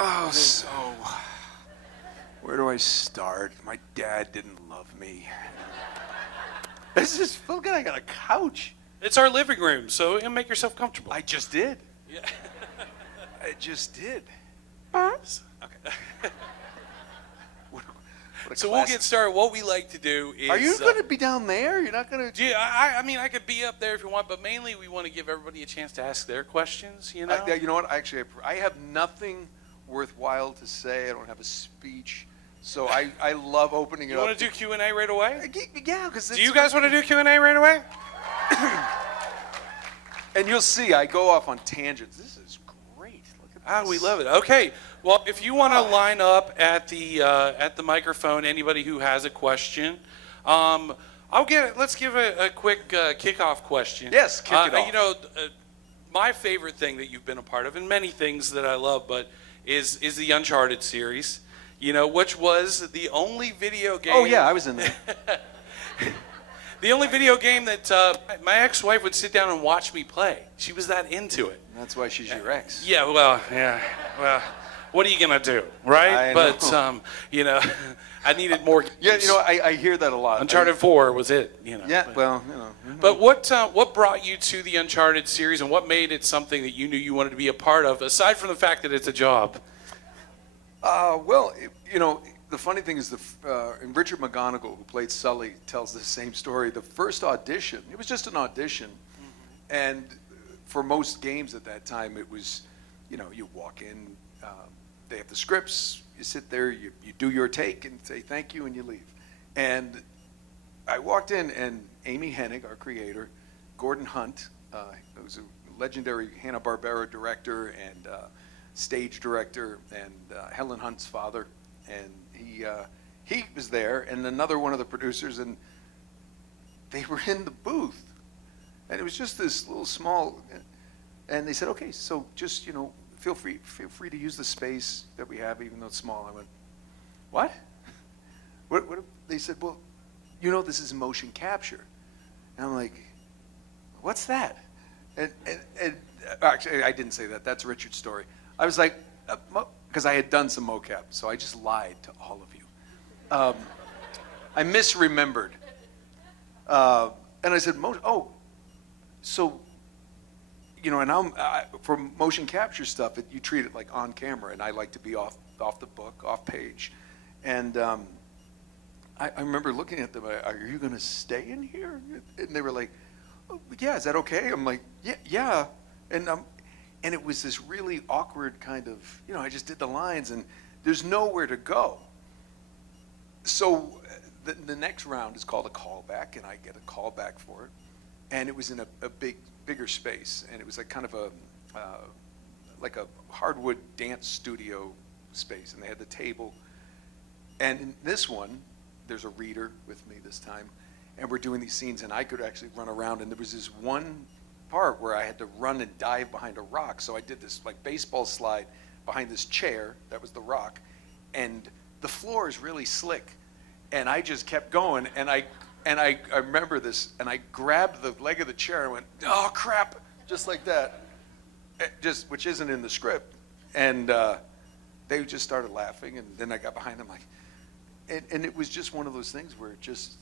Oh, so where do I start? My dad didn't love me. This is look at I got a couch. It's our living room, so make yourself comfortable. I just did. Yeah. I just did. Okay. So class. we'll get started. What we like to do is... Are you going to be down there? You're not going to... Yeah, I mean, I could be up there if you want, but mainly we want to give everybody a chance to ask their questions, you know? You know what? Actually, I have nothing worthwhile to say. I don't have a speech. So I love opening it up. You want to do Q&A right away? Yeah, because... Do you guys want to do Q&A right away? And you'll see, I go off on tangents. This is great. Look at this. Ah, we love it. Okay. Well, if you want to line up at the microphone, anybody who has a question, let's give a quick kickoff question. Yes, kick it off. You know, my favorite thing that you've been a part of, and many things that I love, but is the Uncharted series. You know, which was the only video game. Oh yeah, I was in there. The only video game that my ex-wife would sit down and watch me play. She was that into it. That's why she's your ex. Yeah, well, what are you gonna do, right? But you know, I needed more games. Yeah, you know, I hear that a lot. Uncharted 4 was it, you know. Yeah, but, well, you know. But what brought you to the Uncharted series, and what made it something that you knew you wanted to be a part of, aside from the fact that it's a job? Well, you know, the funny thing is, and Richard McGonigal, who played Sully, tells the same story. The first audition, it was just an audition, and for most games at that time, it was, you know, you walk in, they have the scripts, you sit there, you do your take and say thank you, and you leave. And I walked in, and Amy Hennig, our creator, Gordon Hunt, who's a legendary Hanna-Barbera director and stage director, and Helen Hunt's father, and he was there, and another one of the producers, and they were in the booth, and it was just this little small, and they said, okay, so just, you know, feel free to use the space that we have, even though it's small. I went, what? What? They said, well, you know, this is motion capture, and I'm like, what's that? And actually, I didn't say that. That's Richard's story. I was like, because I had done some mocap, so I just lied to all of you. I misremembered. And I said, oh, so, you know, and for motion capture stuff, you treat it like on camera, and I like to be off the book, off page. And I remember looking at them, are you going to stay in here? And they were like, oh, yeah, is that okay? I'm like, yeah. And it was this really awkward kind of, you know, I just did the lines, and there's nowhere to go. So the next round is called a callback, and I get a callback for it. And it was in a bigger space, and it was like kind of like a hardwood dance studio space, and they had the table. And in this one, there's a reader with me this time, and we're doing these scenes, and I could actually run around, and there was this one part where I had to run and dive behind a rock. So I did this like baseball slide behind this chair, that was the rock, and the floor is really slick. And I just kept going, and I remember this, and I grabbed the leg of the chair and went, oh crap, just like that, which isn't in the script. And they just started laughing, and then I got behind them like, and it was just one of those things where it just,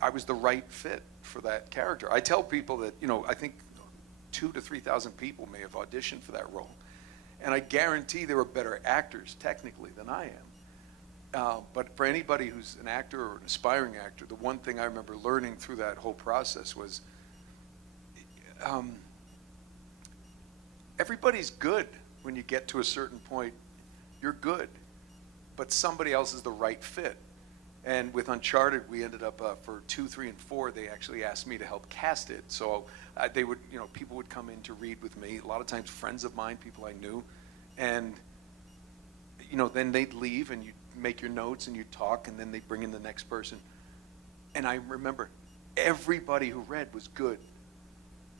I was the right fit for that character. I tell people that, you know, I think 2,000 to 3,000 people may have auditioned for that role. And I guarantee there were better actors, technically, than I am. But for anybody who's an actor or an aspiring actor, the one thing I remember learning through that whole process was everybody's good when you get to a certain point. You're good, but somebody else is the right fit. And with Uncharted, we ended up for 2, 3, and 4. They actually asked me to help cast it. So they would, you know, people would come in to read with me. A lot of times, friends of mine, people I knew, and you know, then they'd leave, and you make your notes and you talk, and then they bring in the next person. And I remember everybody who read was good.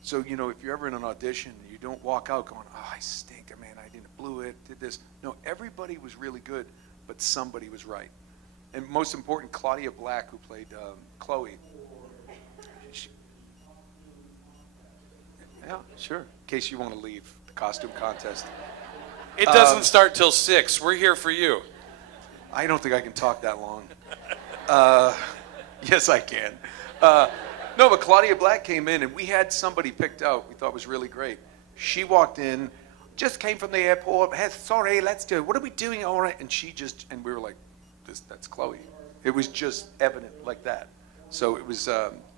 So you know, if you're ever in an audition, you don't walk out going, "Oh, I stink, man! I didn't blew it, did this." No, everybody was really good, but somebody was right. And most important, Claudia Black, who played Chloe. Yeah, sure. In case you want to leave the costume contest. It doesn't start till 6. We're here for you. I don't think I can talk that long. Yes, I can. No, but Claudia Black came in, and we had somebody picked out we thought was really great. She walked in, just came from the airport. Hey, sorry, let's do it. What are we doing? All right. And and we were like, that's Chloe. It was just evident like that. So it was,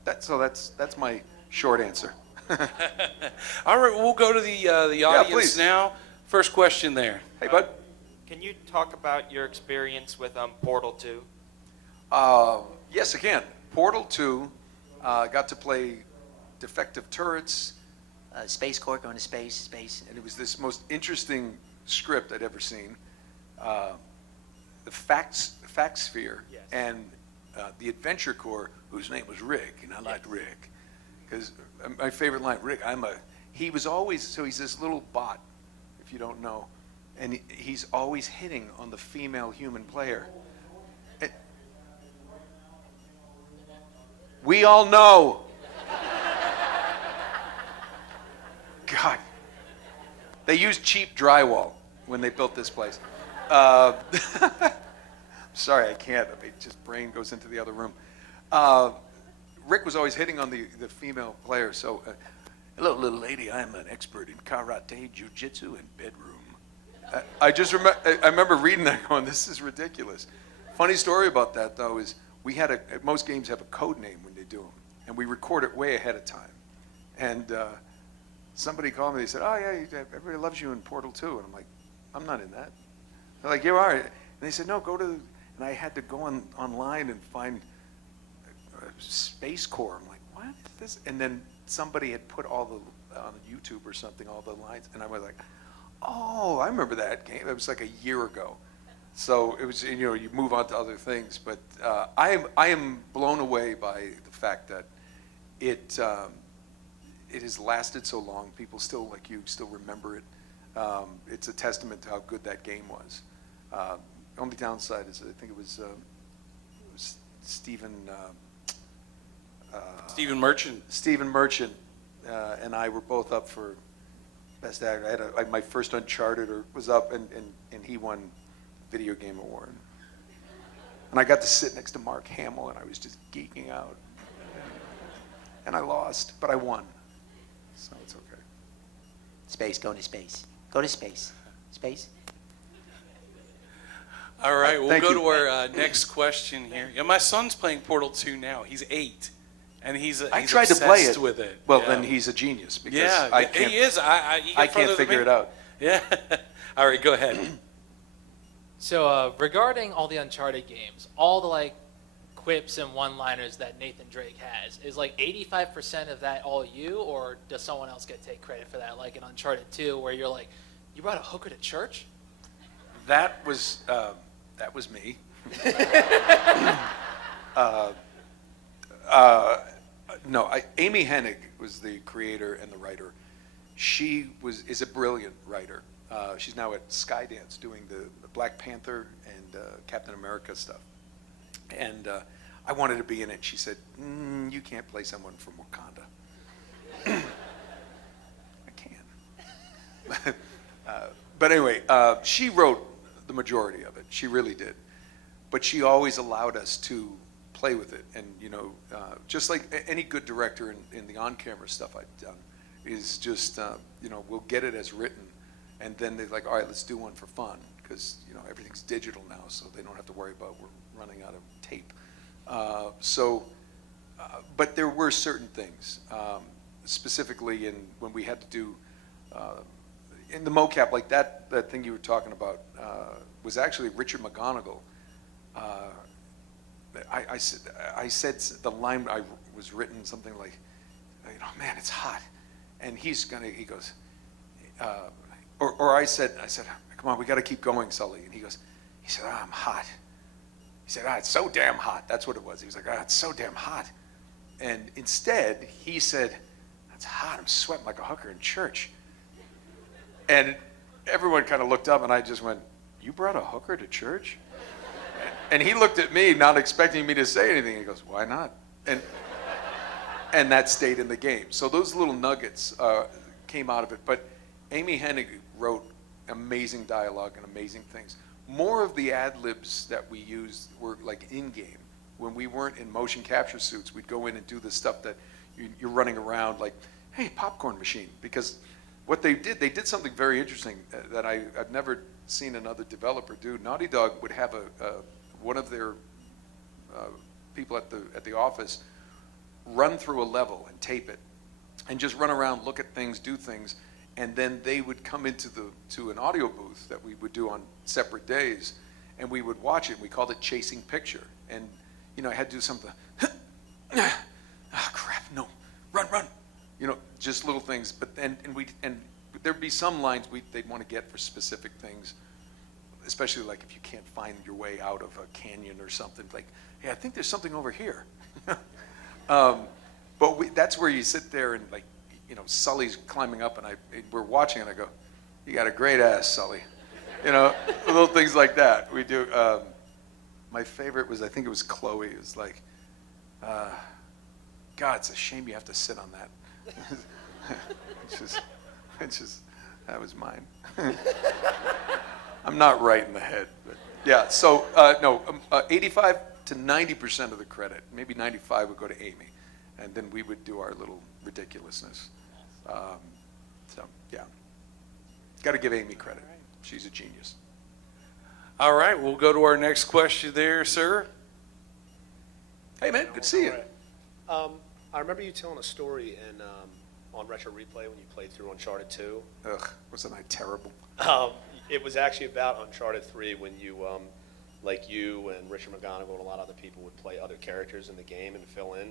that's my short answer. All right, we'll go to the audience please. now. First question there. Hey, bud. Can you talk about your experience with Portal 2? Yes, I can. Portal 2, got to play defective turrets. Space Corps going to space. And it was this most interesting script I'd ever seen. The fact sphere Yes. and the Adventure Corps, whose name was Rick, and I liked Rick. Because my favorite line, Rick, he was always, so he's this little bot, if you don't know, and he's always hitting on the female human player. We all know. God. They used cheap drywall when they built this place. Sorry, I can't. I mean, just brain goes into the other room. Rick was always hitting on the female player. So, hello, little lady. I'm an expert in karate, jujitsu, and bedroom. I remember reading that going, this is ridiculous. Funny story about that, though, is most games have a code name when they do them. And we record it way ahead of time. And somebody called me, they said, oh yeah, everybody loves you in Portal 2. And I'm like, I'm not in that. They're like, you are. And they said, no, go to, and I had to go online and find Space Corps. I'm like, what? This? And then somebody had put all the, on YouTube or something, all the lines. And I was like, oh, I remember that game. It was like a year ago. So it was, you move on to other things. But I am blown away by the fact that it has lasted so long. People still, like you, still remember it. It's a testament to how good that game was. Only downside is I think it was Stephen Merchant. Stephen Merchant and I were both up for Best Actor. I had my first Uncharted was up, and he won Video Game Award. And I got to sit next to Mark Hamill, and I was just geeking out. And I lost, but I won. So it's okay. Space, going to space. Go to space. Space. All right, we'll Thank go you. to our next question here. Yeah, my son's playing Portal 2 now. He's 8, and he's I tried to play obsessed it. with it. Well, Yeah. then he's a genius because Yeah, I can't, he is. You I get can't further than figure me. it out. Yeah. All right, go ahead. So regarding all the Uncharted games, all the quips and one-liners that Nathan Drake has, is 85% of that all you, or does someone else take credit for that? Like in Uncharted 2, where you're like, you brought a hooker to church? That was me. No, Amy Hennig was the creator and the writer. She is a brilliant writer. She's now at Skydance doing the Black Panther and Captain America stuff. And I wanted to be in it. She said, you can't play someone from Wakanda. I can. But anyway, she wrote the majority of it. She really did. But she always allowed us to play with it. And, just like any good director in the on-camera stuff I've done, is just, we'll get it as written. And then they're like, all right, let's do one for fun. Because, everything's digital now, so they don't have to worry about we're running out of tape. But there were certain things, specifically when we had to do, in the mocap, like that thing you were talking about, was actually Richard McGonigal. I said the line was written something like, man, it's hot. And he goes, or I said, come on, we got to keep going, Sully. And he said, I'm hot. He said, it's so damn hot. That's what it was. He was like, it's so damn hot. And instead, he said, that's hot. I'm sweating like a hooker in church. And everyone kind of looked up, and I just went, you brought a hooker to church? And he looked at me, not expecting me to say anything. He goes, why not? And that stayed in the game. So those little nuggets came out of it. But Amy Hennig wrote amazing dialogue and amazing things. More of the ad-libs that we used were like in-game. When we weren't in motion capture suits, we'd go in and do the stuff that you're running around like, hey, popcorn machine. Because what they did something very interesting that I've never seen another developer do. Naughty Dog would have one of their people at the office run through a level and tape it, and just run around, look at things, do things, and then they would come to an audio booth that we would do on separate days, and we would watch it. We called it Chasing Picture, and I had to do something. Oh crap! No, run! Just little things. But and there'd be some lines they'd want to get for specific things, especially like if you can't find your way out of a canyon or something. Like, hey, I think there's something over here. But that's where you sit there and like, Sully's climbing up, and we're watching, and I go, "You got a great ass, Sully." Little things like that. We do. My favorite was, I think it was Chloe. It was like, God, it's a shame you have to sit on that. it's just, that was mine. I'm not right in the head, but yeah. So no, 85 to 90% of the credit, maybe 95 would go to Amy, and then we would do our little ridiculousness. So yeah, got to give Amy credit. She's a genius. All right, we'll go to our next question there, sir. Hey man, good to see you. I remember you telling a story on Retro Replay when you played through Uncharted 2. Ugh, wasn't I terrible? It was actually about Uncharted 3 when you, like you and Richard McGonigal and a lot of other people would play other characters in the game and fill in.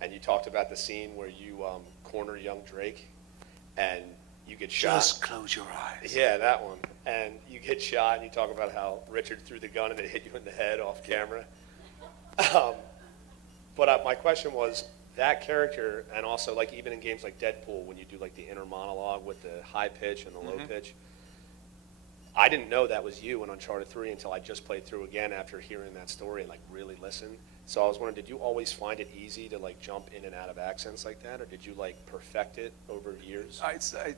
And you talked about the scene where you corner young Drake and you get shot. Just close your eyes. Yeah, that one. And you get shot, and you talk about how Richard threw the gun and it hit you in the head off camera. But my question was, that character, and also like even in games like Deadpool, when you do like the inner monologue with the high pitch and the low pitch, I didn't know that was you in Uncharted 3 until I just played through again after hearing that story and like really listened. So I was wondering, did you always find it easy to like jump in and out of accents like that, or did you like perfect it over years?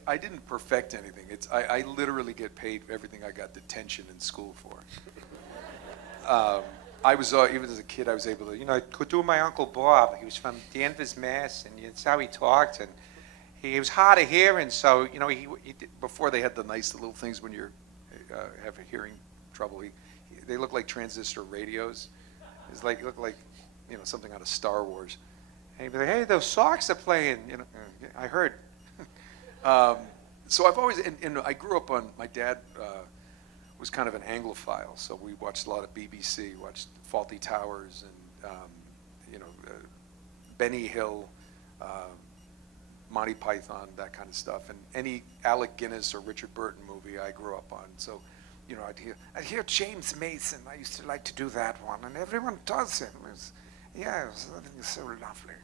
I didn't perfect anything. I literally get paid for everything I got detention in school for. I was even as a kid, I was able to, I could do my Uncle Bob. He was from Danvers, Mass, and that's how he talked. And he was hard of hearing, so he before they had the nice little things when you're have a hearing trouble. They look like transistor radios. It looked like something out of Star Wars. And he'd be like, "Hey, those Sox are playing." I heard. So I've always and I grew up on my dad. Was kind of an Anglophile, so we watched a lot of BBC, watched Fawlty Towers, and Benny Hill, Monty Python, that kind of stuff, and any Alec Guinness or Richard Burton movie I grew up on. So, I'd hear James Mason. I used to like to do that one, and everyone does it. It was so lovely.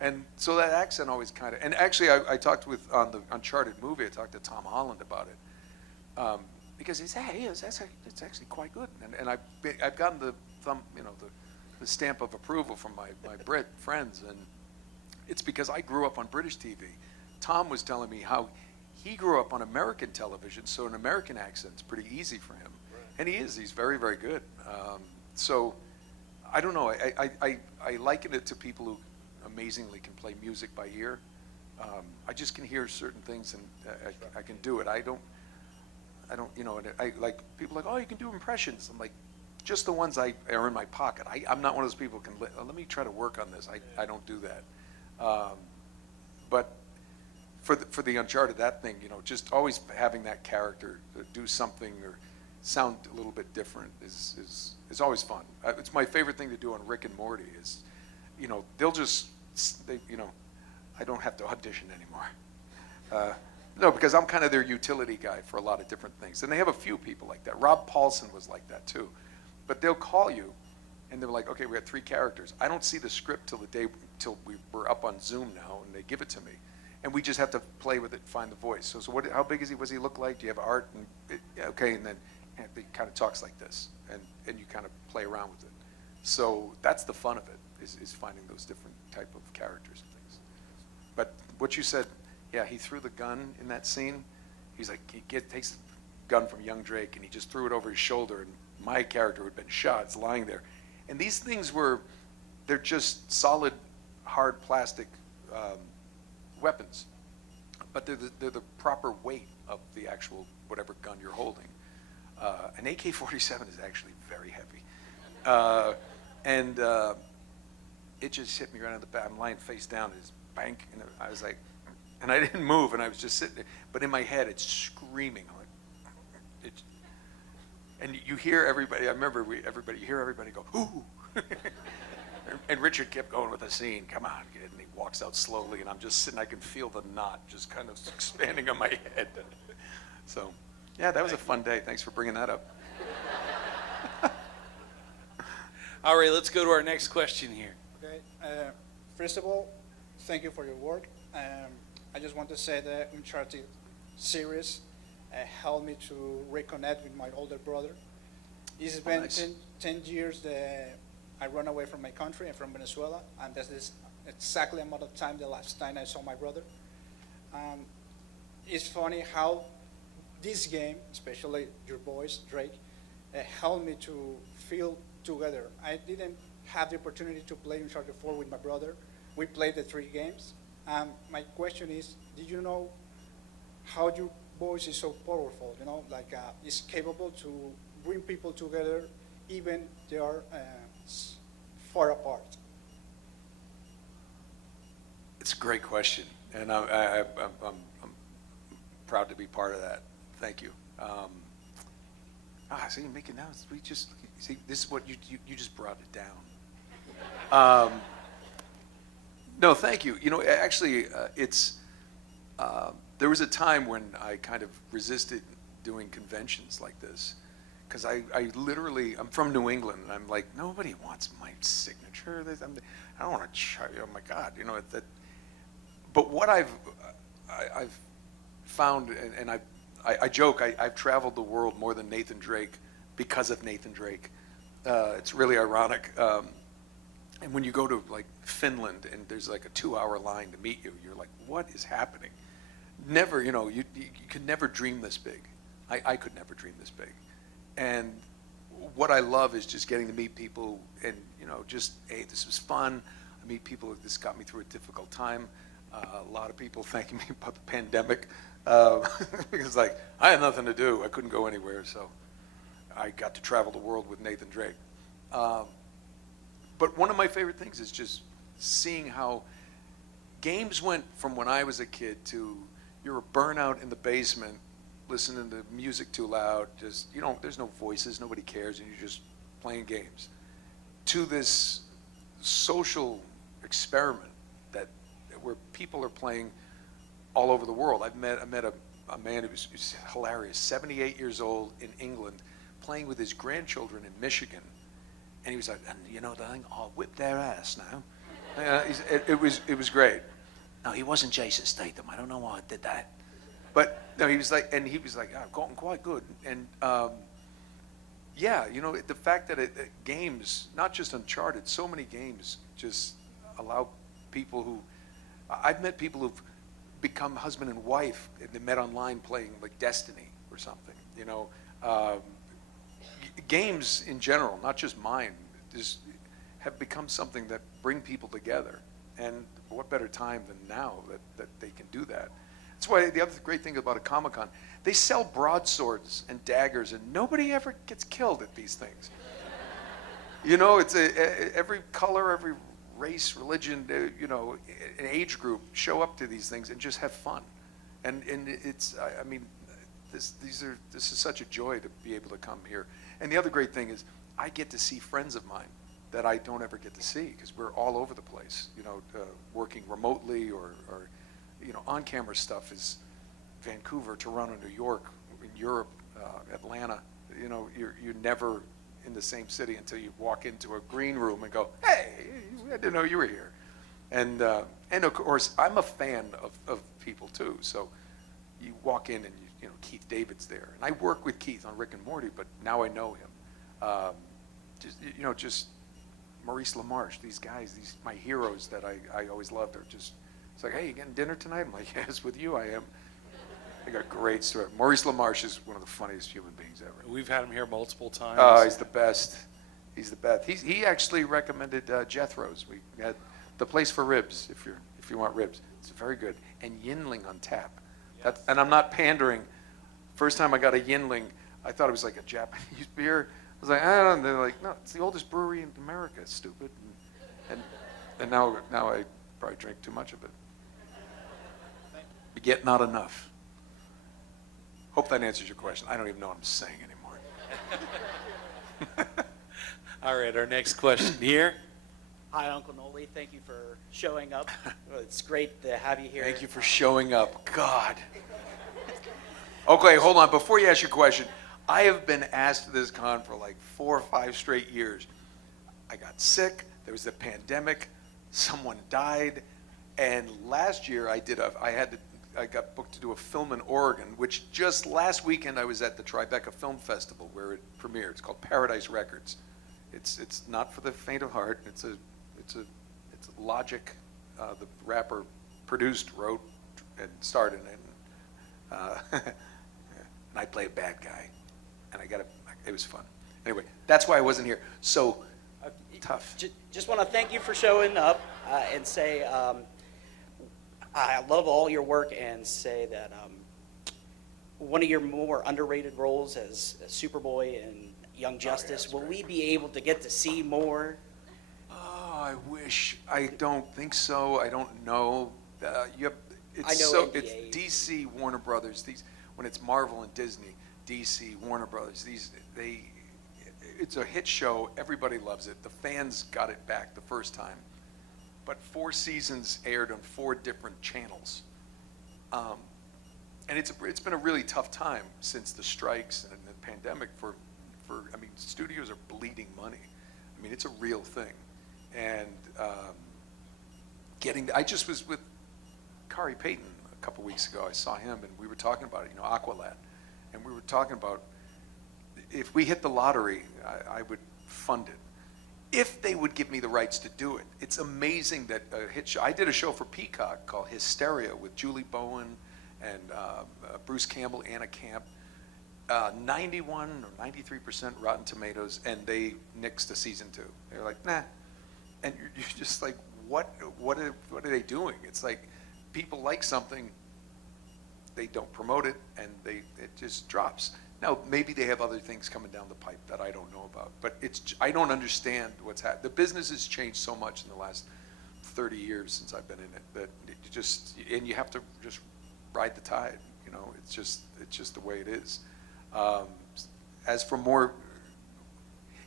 And so that accent always kind of, and actually I talked on the Uncharted movie, I talked to Tom Holland about it. Because he said, "Hey, it's actually quite good," and I've gotten the thumb, the stamp of approval from my Brit friends, and it's because I grew up on British TV. Tom was telling me how he grew up on American television, so an American accent's pretty easy for him, and he's very, very good. So I don't know. I liken it to people who amazingly can play music by ear. I just can hear certain things, and I can do it. I don't, I like people like, "Oh, you can do impressions." I'm like, just the ones I are in my pocket. I'm not one of those people who can, let me try to work on this. I don't do that. But for the Uncharted, that thing, just always having that character do something or sound a little bit different is always fun. It's my favorite thing to do on Rick and Morty is, they'll just, I don't have to audition anymore. No, because I'm kind of their utility guy for a lot of different things. And they have a few people like that. Rob Paulson was like that too. But they'll call you and they're like, "Okay, we got 3 characters." I don't see the script till we're up on Zoom now, and they give it to me. And we just have to play with it, find the voice. So how big is he? What does he look like? Do you have art? And okay, and then it kind of talks like this. And you kind of play around with it. So that's the fun of it, is finding those different type of characters and things. But what you said, yeah, he threw the gun in that scene. He's like, he takes gun from young Drake, and he just threw it over his shoulder, and my character who had been shot is lying there. And these things they're just solid, hard plastic weapons, but they're the proper weight of the actual whatever gun you're holding. An AK-47 is actually very heavy. And it just hit me right on the back. I'm lying face down, and it's bank, and I was like, and I didn't move, and I was just sitting there. But in my head, it's screaming. I'm like, and you hear everybody. I remember you hear everybody go, "Ooh!" And Richard kept going with the scene. Come on, kid. And he walks out slowly, and I'm just sitting. I can feel the knot just kind of expanding on my head. So, yeah, that was a fun day. Thanks for bringing that up. All right, let's go to our next question here. Okay. First of all, thank you for your work. I just want to say the Uncharted series helped me to reconnect with my older brother. It's been nice. 10 years that I run away from my country. I'm from Venezuela, and that's this exactly amount of time the last time I saw my brother. It's funny how this game, especially your boys, Drake, helped me to feel together. I didn't have the opportunity to play Uncharted 4 with my brother. We played the 3 games. My question is, did you know how your voice is so powerful? You know, like it's capable to bring people together, even they are far apart. It's a great question, and I'm proud to be part of that. Thank you. See, you're making now. We just see this is what you just brought it down. No, thank you. You know, actually, there was a time when I kind of resisted doing conventions like this, because I literally, I'm from New England, and I'm like, nobody wants my signature. I don't want to charge. Oh my God, you know that. But what I've found, and I joke, I've traveled the world more than Nathan Drake because of Nathan Drake. It's really ironic. And when you go to like Finland and there's like a 2-hour line to meet you, you're like, what is happening? Never, you know, you could never dream this big. I could never dream this big. And what I love is just getting to meet people and, you know, just, hey, this was fun. I meet people, this got me through a difficult time. A lot of people thanking me about the pandemic because, like, I had nothing to do. I couldn't go anywhere, so I got to travel the world with Nathan Drake. But one of my favorite things is just seeing how games went from when I was a kid to you're a burnout in the basement, listening to music too loud, just, you know, there's no voices, nobody cares, and you're just playing games, to this social experiment where people are playing all over the world. I met a man who's hilarious, 78 years old in England, playing with his grandchildren in Michigan. And he was like, and you know the thing, I'll whip their ass now. It was great. No, he wasn't Jason Statham. I don't know why I did that. But no, he was like, I've gotten quite good. And yeah, you know, the fact that games, not just Uncharted, so many games just allow people who, I've met people who've become husband and wife, and they met online playing like Destiny or something, you know. Games in general, not just mine, just have become something that bring people together. And what better time than now that they can do that? That's why the other great thing about a Comic-Con, they sell broadswords and daggers, and nobody ever gets killed at these things. You know, it's every color, every race, religion, you know, an age group show up to these things and just have fun. And it's, I mean, this is such a joy to be able to come here. And the other great thing is I get to see friends of mine that I don't ever get to see because we're all over the place, you know, working remotely or you know, on-camera stuff is Vancouver, Toronto, New York, in Europe, Atlanta. You know, you're never in the same city until you walk into a green room and go, hey, I didn't know you were here. And of course, I'm a fan of people too. So you walk in and you know, Keith David's there. And I work with Keith on Rick and Morty, but now I know him. Just Maurice LaMarche, these guys, my heroes that I always loved are just, it's like, hey, you getting dinner tonight? I'm like, yes, with you I am. I got a great story. Maurice LaMarche is one of the funniest human beings ever. We've had him here multiple times. Oh, he's the best. He's the best. He actually recommended Jethro's. We had the place for ribs if you want ribs. It's very good. And Yinling on tap. And I'm not pandering. First time I got a Yinling, I thought it was like a Japanese beer. I was like, I don't know. They're like, no, it's the oldest brewery in America, stupid. And now I probably drink too much of it. But yet not enough. Hope that answers your question. I don't even know what I'm saying anymore. All right, our next question here. Hi, Uncle Noli. Thank you for showing up. It's great to have you here. Thank you for showing up. God. Okay, hold on. Before you ask your question, I have been asked to this con for like 4 or 5 straight years. I got sick. There was a pandemic. Someone died. And last year I got booked to do a film in Oregon, which just last weekend I was at the Tribeca Film Festival where it premiered. It's called Paradise Records. It's not for the faint of heart. It's Logic, the rapper, produced, wrote, and starred in it. And I play a bad guy, and it was fun. Anyway, that's why I wasn't here. So tough. Just want to thank you for showing up and say I love all your work and say that one of your more underrated roles as Superboy and Young Justice, will we be able to get to see more? Oh, I wish. I don't think so. I don't know. It's I know so. NDAs. It's DC, Warner Brothers. When it's Marvel and Disney, DC, Warner Brothers. It's a hit show. Everybody loves it. The fans got it back the first time, but 4 seasons aired on 4 different channels, and it's been a really tough time since the strikes and the pandemic. I mean, studios are bleeding money. I mean, it's a real thing, and I just was with Kari Payton a couple weeks ago. I saw him, and we were talking about it, Aqualad, and we were talking about if we hit the lottery, I would fund it. If they would give me the rights to do it. It's amazing that a hit show. I did a show for Peacock called Hysteria with Julie Bowen and Bruce Campbell, Anna Camp. 91 or 93% Rotten Tomatoes, and they nixed a season 2. They're like, nah. And you're just like, what are they doing? It's like people like something, they don't promote it, and it just drops. Now, maybe they have other things coming down the pipe that I don't know about, but I don't understand what's happening. The business has changed so much in the last 30 years since I've been in it that and you have to just ride the tide. It's just the way it is. As for more,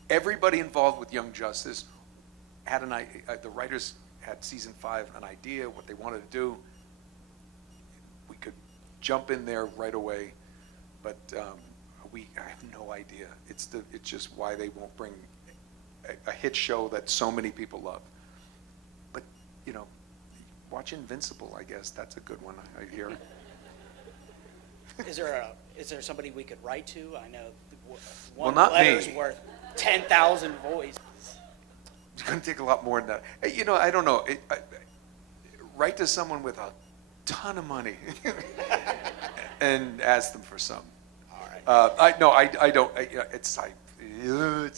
everybody involved with Young Justice had an idea. The writers had season 5 an idea what they wanted to do. We could jump in there right away, but I have no idea. It's just why they won't bring a hit show that so many people love. But watch Invincible. I guess that's a good one. I hear. Is there somebody we could write to? I know Well, one not letter's me. worth 10,000 voices. It's going to take a lot more than that. I don't know. Write to someone with a ton of money and ask them for some. All right. I don't. It's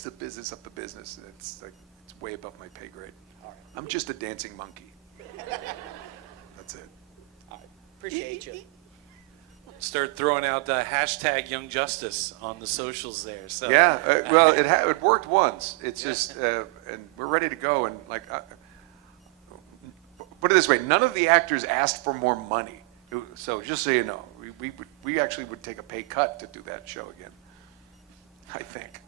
the business of the business. It's way above my pay grade. All right. I'm just a dancing monkey. That's it. All right. Appreciate you. Start throwing out hashtag Young Justice on the socials there. So Yeah. It worked once. It's just, and we're ready to go. And put it this way: none of the actors asked for more money. So just so you know, we actually would take a pay cut to do that show again. I think.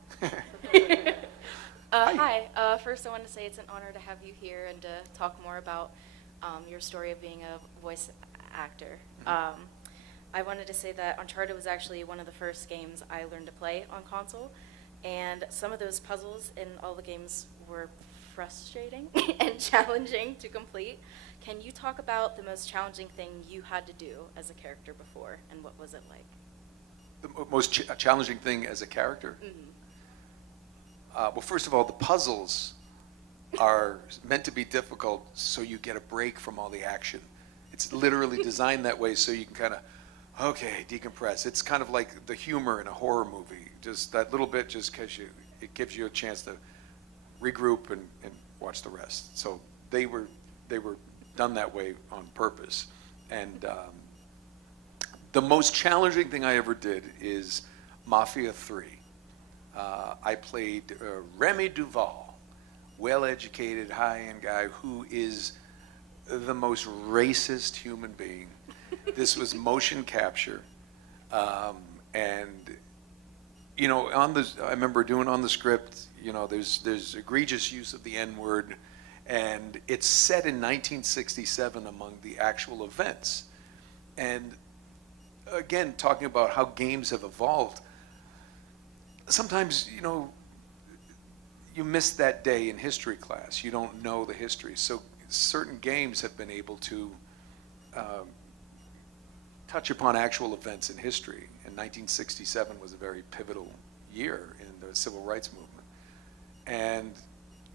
Hi. First, I want to say it's an honor to have you here and to talk more about your story of being a voice actor. I wanted to say that Uncharted was actually one of the first games I learned to play on console, and some of those puzzles in all the games were frustrating and challenging to complete. Can you talk about the most challenging thing you had to do as a character before, and what was it like? The most challenging thing as a character? Mm-hmm. Well, first of all, the puzzles are meant to be difficult so you get a break from all the action. It's literally designed that way so you can kind of, okay, decompress. It's kind of like the humor in a horror movie. Just that little bit, just because it gives you a chance to regroup and watch the rest. So they were done that way on purpose. And the most challenging thing I ever did is Mafia 3. I played Remy Duval, well-educated, high-end guy who is the most racist human being. This was motion capture, and you know, I remember doing on the script. You know, there's egregious use of the N-word, and it's set in 1967 among the actual events. And again, talking about how games have evolved. Sometimes, you know, you miss that day in history class. You don't know the history. So certain games have been able to touch upon actual events in history. And 1967 was a very pivotal year in the civil rights movement. And,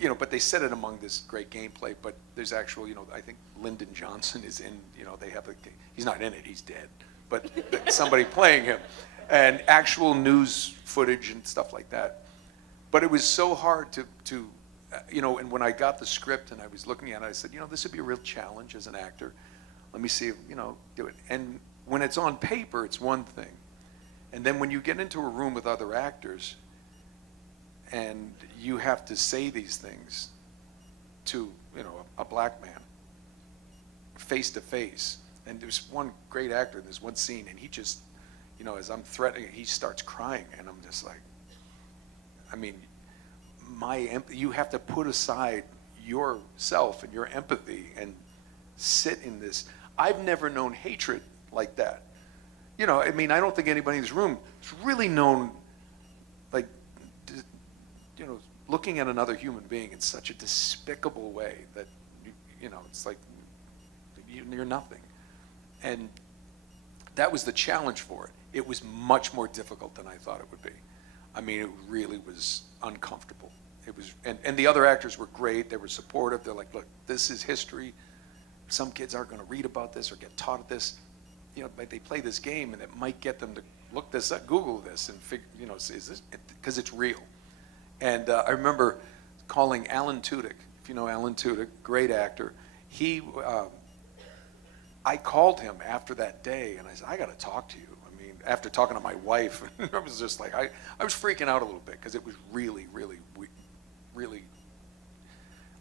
you know, but they set it among this great gameplay, but there's actual, you know, I think Lyndon Johnson is in, you know, they have he's not in it, he's dead, but somebody playing him, and actual news footage and stuff like that. But it was so hard to you know, and when I got the script and I was looking at it, I said, you know, this would be a real challenge as an actor. Let me see if, you know, do it. And when it's on paper, it's one thing. And then when you get into a room with other actors and you have to say these things to, you know, a black man, face to face. And there's one great actor in this one scene, and he just, you know, as I'm threatening, he starts crying, and I'm just like, I mean, you have to put aside yourself and your empathy and sit in this. I've never known hatred like that. You know, I mean, I don't think anybody in this room has really known, like, you know, looking at another human being in such a despicable way that, you know, it's like you're nothing. And that was the challenge for it. It was much more difficult than I thought it would be. I mean, it really was uncomfortable. It was, and the other actors were great. They were supportive. They're like, look, this is history. Some kids aren't going to read about this or get taught this. You know, they play this game, and it might get them to look this up, Google this, and figure, you know, is this, because it's real. And I remember calling Alan Tudyk. If you know Alan Tudyk, great actor. I called him after that day, and I said, I got to talk to you. I mean, after talking to my wife, I was just like, I was freaking out a little bit because it was really, really, really,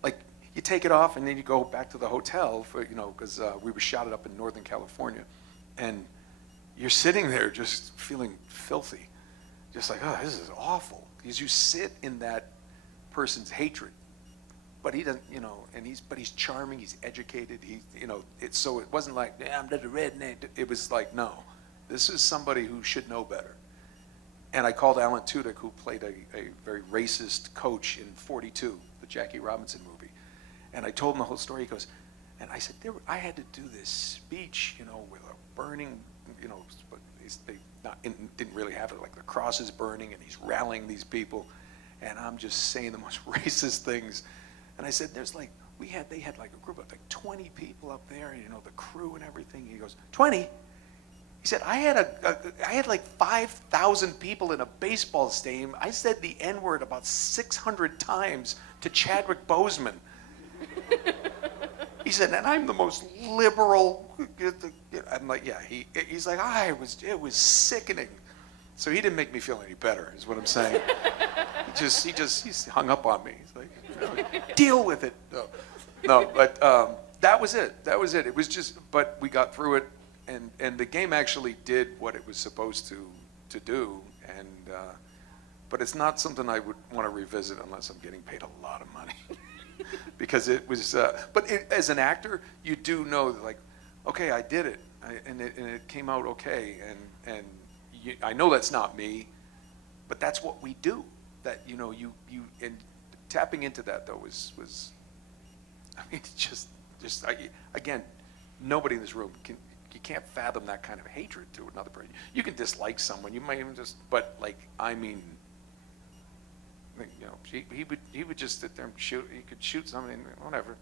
like, you take it off and then you go back to the hotel for, you know, because we were shot up in Northern California, and you're sitting there just feeling filthy, just like, oh, this is awful, because you sit in that person's hatred. But he doesn't, you know, but he's charming, he's educated, you know, so it wasn't like, yeah, I'm just a redneck. It was like, no, this is somebody who should know better. And I called Alan Tudyk, who played a very racist coach in 42, the Jackie Robinson movie. And I told him the whole story. He goes, and I said, I had to do this speech, you know, with a burning, you know, but they didn't really have it, like the cross is burning, and he's rallying these people. And I'm just saying the most racist things. And I said, they had like a group of like 20 people up there, you know, the crew and everything. He goes, 20? He said, I had like 5,000 people in a baseball stadium. I said the N-word about 600 times to Chadwick Boseman. He said, and I'm the most liberal. I'm like, yeah. He's like, it was sickening. So he didn't make me feel any better, is what I'm saying. He's hung up on me. He's like, you know, deal with it. No, but that was it. That was it. It was just, but we got through it, and the game actually did what it was supposed to do, and but it's not something I would want to revisit unless I'm getting paid a lot of money, because it was. But as an actor, you do know that, like, okay, I did it, and it came out okay, and I know that's not me, but that's what we do. That, you know, you and tapping into that though was I mean, again, nobody in this room you can't fathom that kind of hatred to another person. You can dislike someone, you might even but like, I mean, you know, he would just sit there and shoot. He could shoot somebody, whatever.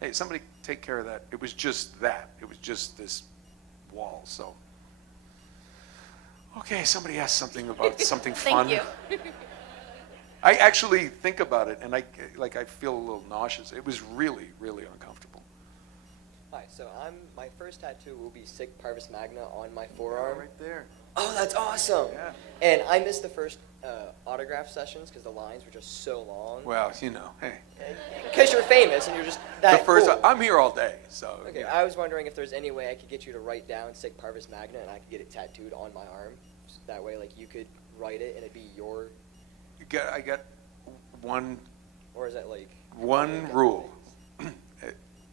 Hey, somebody take care of that. It was just that. It was just this wall. So Okay, somebody asked something about something Thank fun. you. I actually think about it, and I feel a little nauseous. It was really, really uncomfortable. Hi, so my first tattoo will be Sick Parvis Magna on my forearm. Right there. Oh, that's awesome! Yeah. And I missed the first autograph sessions because the lines were just so long. Well, you know, hey. Because you're famous and you're just that The first, cool. I'm here all day, so. Okay, yeah. I was wondering if there's any way I could get you to write down Sick Parvis Magna and I could get it tattooed on my arm. So that way, like, you could write it and it'd be your, I got one or is that like... One rule.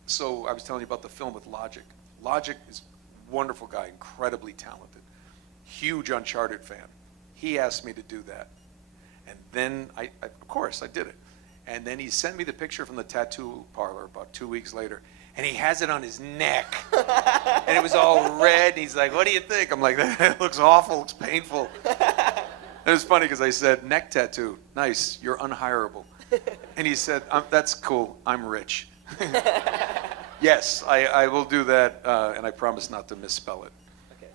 So I was telling you about the film with Logic. Logic is a wonderful guy, incredibly talented, huge Uncharted fan. He asked me to do that. And then, of course, I did it. And then he sent me the picture from the tattoo parlor about 2 weeks later, and he has it on his neck. And it was all red, and he's like, what do you think? I'm like, that looks awful, looks painful. And it was funny because I said, neck tattoo, nice, you're unhireable. And he said, that's cool, I'm rich. Yes, I will do that, and I promise not to misspell it. Okay.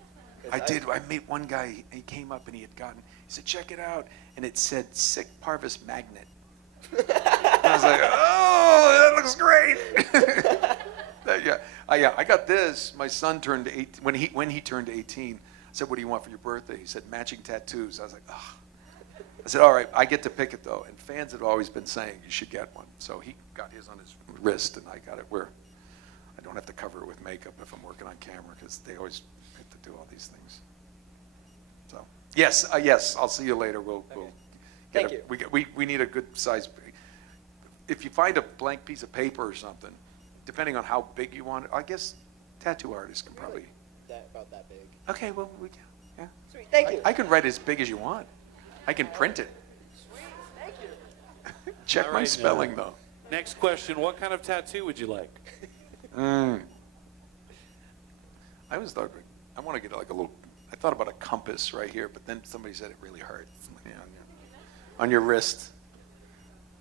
I did. I made one guy, he came up and he said, check it out. And it said, Sick Parvis Magnet. And I was like, oh, that looks great. Yeah, I got this. My son turned 18, when he turned 18, I said, what do you want for your birthday? He said, matching tattoos. I was like, oh. I said, all right, I get to pick it though. And fans had always been saying you should get one. So he got his on his wrist, and I got it where I don't have to cover it with makeup if I'm working on camera, because they always have to do all these things. So yes, I'll see you later. We'll get Thank you. We need a good size. If you find a blank piece of paper or something, depending on how big you want it, I guess tattoo artists can probably. About that big. Okay, well we can. Yeah. Sweet, thank you. I can write as big as you want. I can print it. Sweet, thank you. Check All my right, spelling now. though. Next question, what kind of tattoo would you like? I always thought I want to get like a little. I thought about a compass right here, but then somebody said it really hurts. Yeah, on your wrist.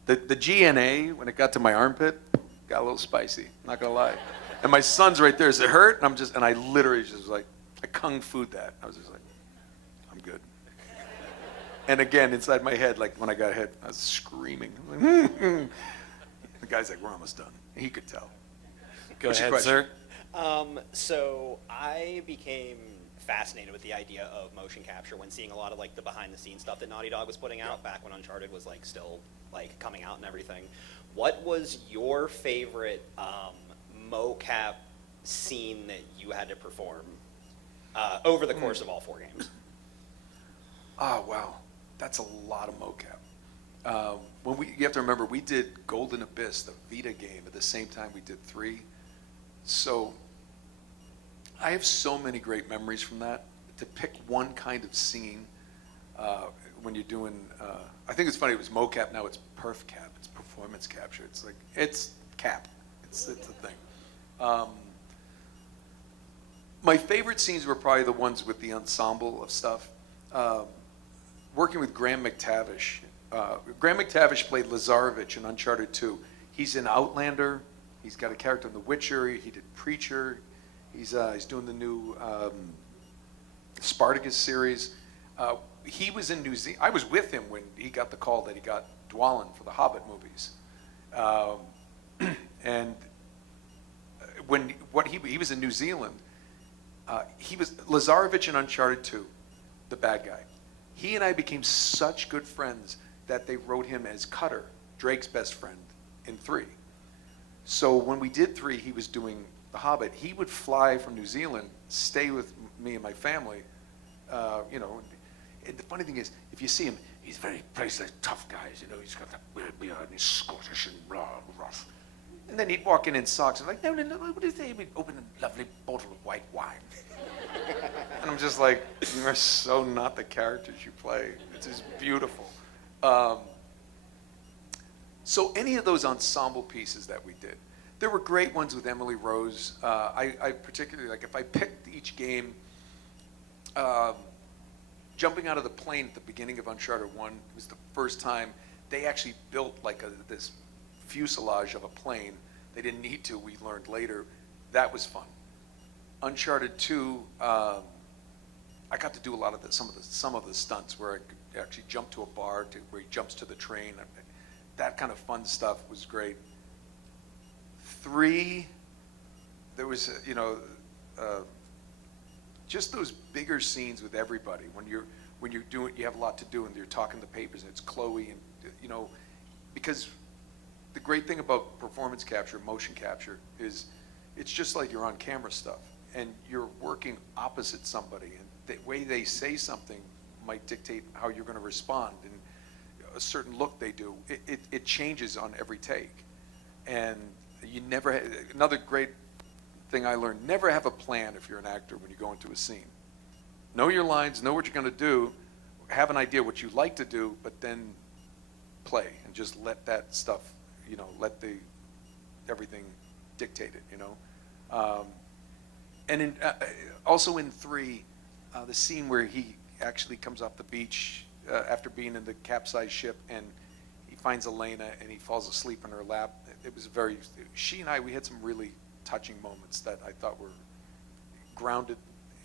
The GNA, when it got to my armpit, got a little spicy. Not gonna lie. And my son's right there. Does it hurt? And I literally just like I kung fu'd that. I was just like, I'm good. And again, inside my head, like when I got hit, I was screaming. I'm like, The guy's like, we're almost done. He could tell. Go What's your ahead, question? sir. So I became fascinated with the idea of motion capture when seeing a lot of like the behind the scenes stuff that Naughty Dog was putting out back when Uncharted was like still like coming out and everything. What was your favorite mocap scene that you had to perform over the course of all 4 games? Oh, wow. That's a lot of mocap. You have to remember, we did Golden Abyss, the Vita game, at the same time we did 3. So I have so many great memories from that. To pick one kind of scene when you're doing, I think it's funny, it was mocap, now it's perf cap, it's performance capture. It's like, it's cap, it's a thing. My favorite scenes were probably the ones with the ensemble of stuff. Working with Graham McTavish. Graham McTavish played Lazarevich in Uncharted 2. He's in Outlander. He's got a character in The Witcher. He did Preacher. He's doing the new Spartacus series. He was in New Zealand. I was with him when he got the call that he got Dwalin for the Hobbit movies. And he was in New Zealand. He was Lazarevich in Uncharted 2, the bad guy. He and I became such good friends that they wrote him as Cutter, Drake's best friend, in 3. So when we did 3, he was doing The Hobbit. He would fly from New Zealand, stay with me and my family. And the funny thing is, if you see him, he's plays like tough guys. He's got that weird beard and he's Scottish and rough. And then he'd walk in socks and like, no, what do you think? We'd open a lovely bottle of white wine. And I'm just like, you are so not the characters you play. It's just beautiful. So any of those ensemble pieces that we did, there were great ones with Emily Rose. I particularly, like if I picked each game, jumping out of the plane at the beginning of Uncharted 1 was the first time they actually built like this fuselage of a plane. They didn't need to, we learned later. That was fun. Uncharted 2, I got to do a lot of some of the stunts where I could actually jump to a bar where he jumps to the train. That kind of fun stuff was great. 3, there was just those bigger scenes with everybody when you're doing, you have a lot to do and you're talking the papers and it's Chloe and because the great thing about performance capture, motion capture is it's just like you're on camera stuff and you're working opposite somebody and the way they say something might dictate how you're going to respond and a certain look they do. It changes on every take. And you never, another great thing I learned, never have a plan if you're an actor when you go into a scene. Know your lines, know what you're going to do, have an idea what you like to do, but then play and just let that stuff, let everything dictate it, And also in 3, the scene where he actually comes off the beach after being in the capsized ship and he finds Elena and he falls asleep in her lap. It was she and I, we had some really touching moments that I thought were grounded,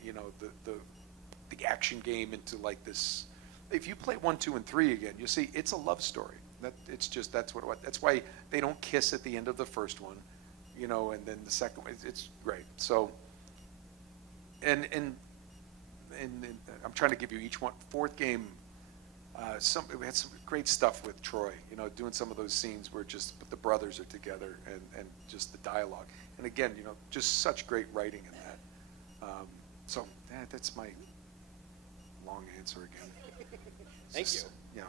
the action game into like this. If you play 1, 2, and 3 again, you'll see it's a love story. That's why they don't kiss at the end of the first one, and then the second one, it's great. So, and I'm trying to give you each one. 4th game, we had some great stuff with Troy, doing some of those scenes where just the brothers are together and just the dialogue. And again, just such great writing in that. That's my long answer again. Thank you. Yeah,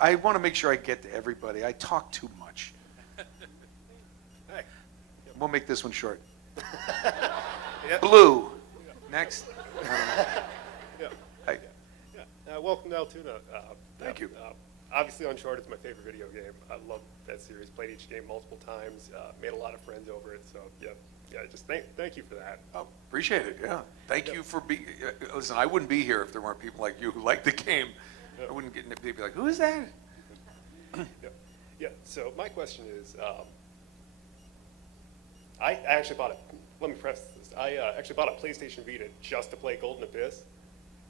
I want to make sure I get to everybody. I talk too much. Hey. We'll make this one short. Yep. Blue. Next. Yeah. Hi. Yeah. Welcome to Altoona. Thank you. Obviously, Uncharted is my favorite video game. I love that series. Played each game multiple times. Made a lot of friends over it. So yeah. Just thank you for that. Oh, appreciate it. Yeah. Thank you for being. Listen, I wouldn't be here if there weren't people like you who like the game. I wouldn't get people be like, who is that? Yeah. So my question is, I actually bought it. Let me preface this. I actually bought a PlayStation Vita just to play Golden Abyss.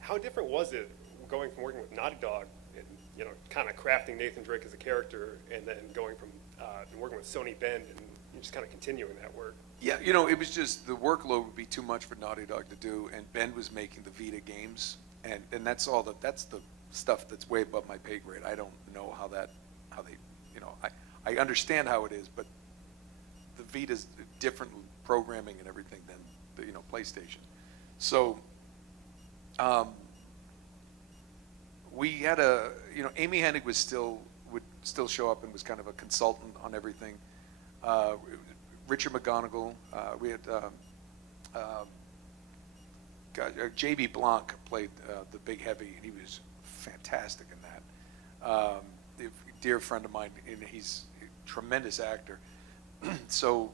How different was it going from working with Naughty Dog and kind of crafting Nathan Drake as a character, and then going from working with Sony Bend and just kind of continuing that work? Yeah, it was just the workload would be too much for Naughty Dog to do, and Ben was making the Vita games, and that's that's the stuff that's way above my pay grade. I don't know how they, I understand how it is, but the Vita's different programming and everything than the PlayStation. So we had Amy Hennig would still show up and was kind of a consultant on everything. Richard McGonigal, we had J.B. Blanc played the big heavy, and he was fantastic in that. A dear friend of mine, and he's a tremendous actor. So,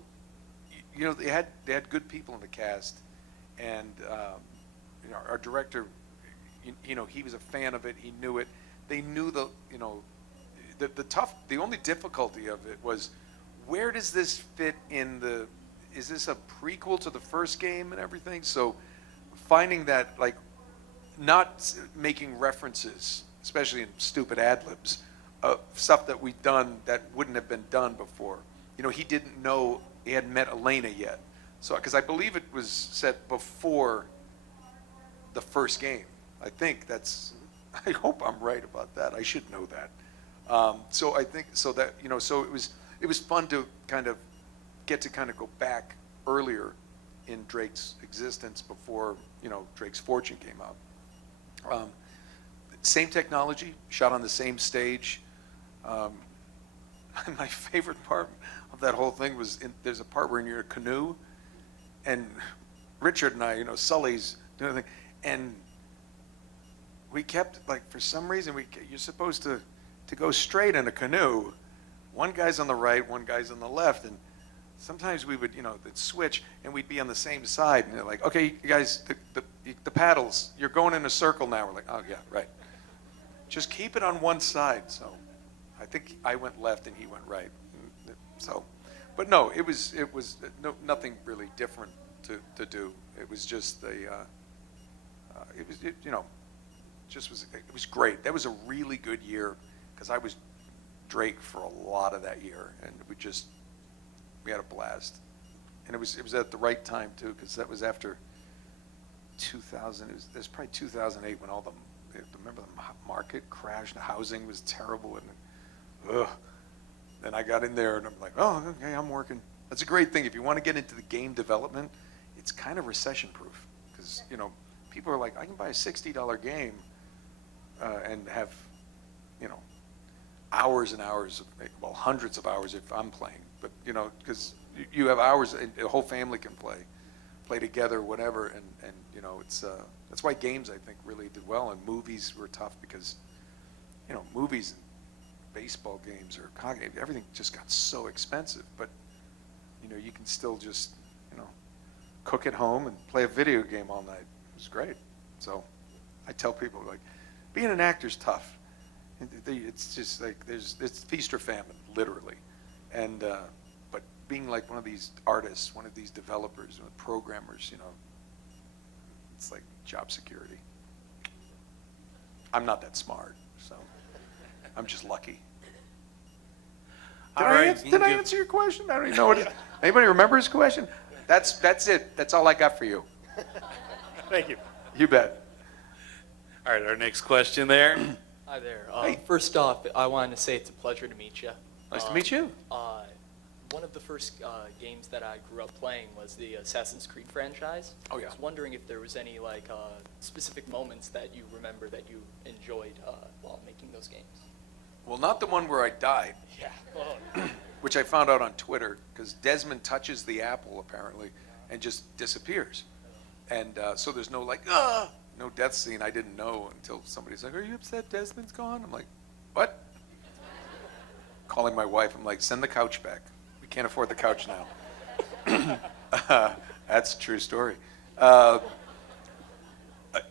they had good people in the cast, and our director, he was a fan of it. He knew it. They knew the only difficulty of it was, where does this fit in is this a prequel to the first game and everything? So finding that, like, not making references, especially in stupid ad-libs, stuff that we've done that wouldn't have been done before. He didn't know he hadn't met Elena yet. So, because I believe it was set before the first game. I hope I'm right about that. I should know that. So I think, so that, so it was fun to kind of go back earlier in Drake's existence before, Drake's Fortune came out. Same technology, shot on the same stage. My favorite part of that whole thing was there's a part where you're in a canoe, and Richard and I, Sully's doing the thing, and we kept, like, for some reason, you're supposed to go straight in a canoe. One guy's on the right, one guy's on the left, and sometimes we would, they'd switch, and we'd be on the same side, and they're like, okay, you guys, the paddles, you're going in a circle now. We're like, oh yeah, right. Just keep it on one side. So I think I went left and he went right. So, but no, it was nothing really different to do. It was just it was great. That was a really good year because I was Drake for a lot of that year, and we had a blast. And it was at the right time too, because that was after 2000. It was probably 2008 when remember the market crashed, the housing was terrible, and then I got in there and I'm like, oh, okay, I'm working. That's a great thing. If you want to get into the game development, it's kind of recession proof, because people are like, I can buy a $60 game and have hours and hours of, hundreds of hours if I'm playing, but because you have hours and the whole family can play together, whatever, and it's that's why games I think really did well, and movies were tough because movies and baseball games or everything just got so expensive, but you can still just cook at home and play a video game all night. It was great. So I tell people, like, being an actor's tough. It's just like it's feast or famine, literally, and but being like one of these artists, one of these developers, programmers, it's like job security. I'm not that smart, so I'm just lucky. Did I answer your question? I don't even know what. Anybody remember his question? That's it. That's all I got for you. Thank you. You bet. All right, our next question there. Hi there. Hey. First off, I wanted to say it's a pleasure to meet you. Nice to meet you. One of the first games that I grew up playing was the Assassin's Creed franchise. Oh, yeah. I was wondering if there was any specific moments that you remember that you enjoyed while making those games. Well, not the one where I died, Yeah. which I found out on Twitter, because Desmond touches the apple apparently and just disappears, and so there's no no death scene. I didn't know until somebody's like, "Are you upset Desmond's gone?" I'm like, "What?" Calling my wife, I'm like, "Send the couch back. We can't afford the couch now." That's a true story. You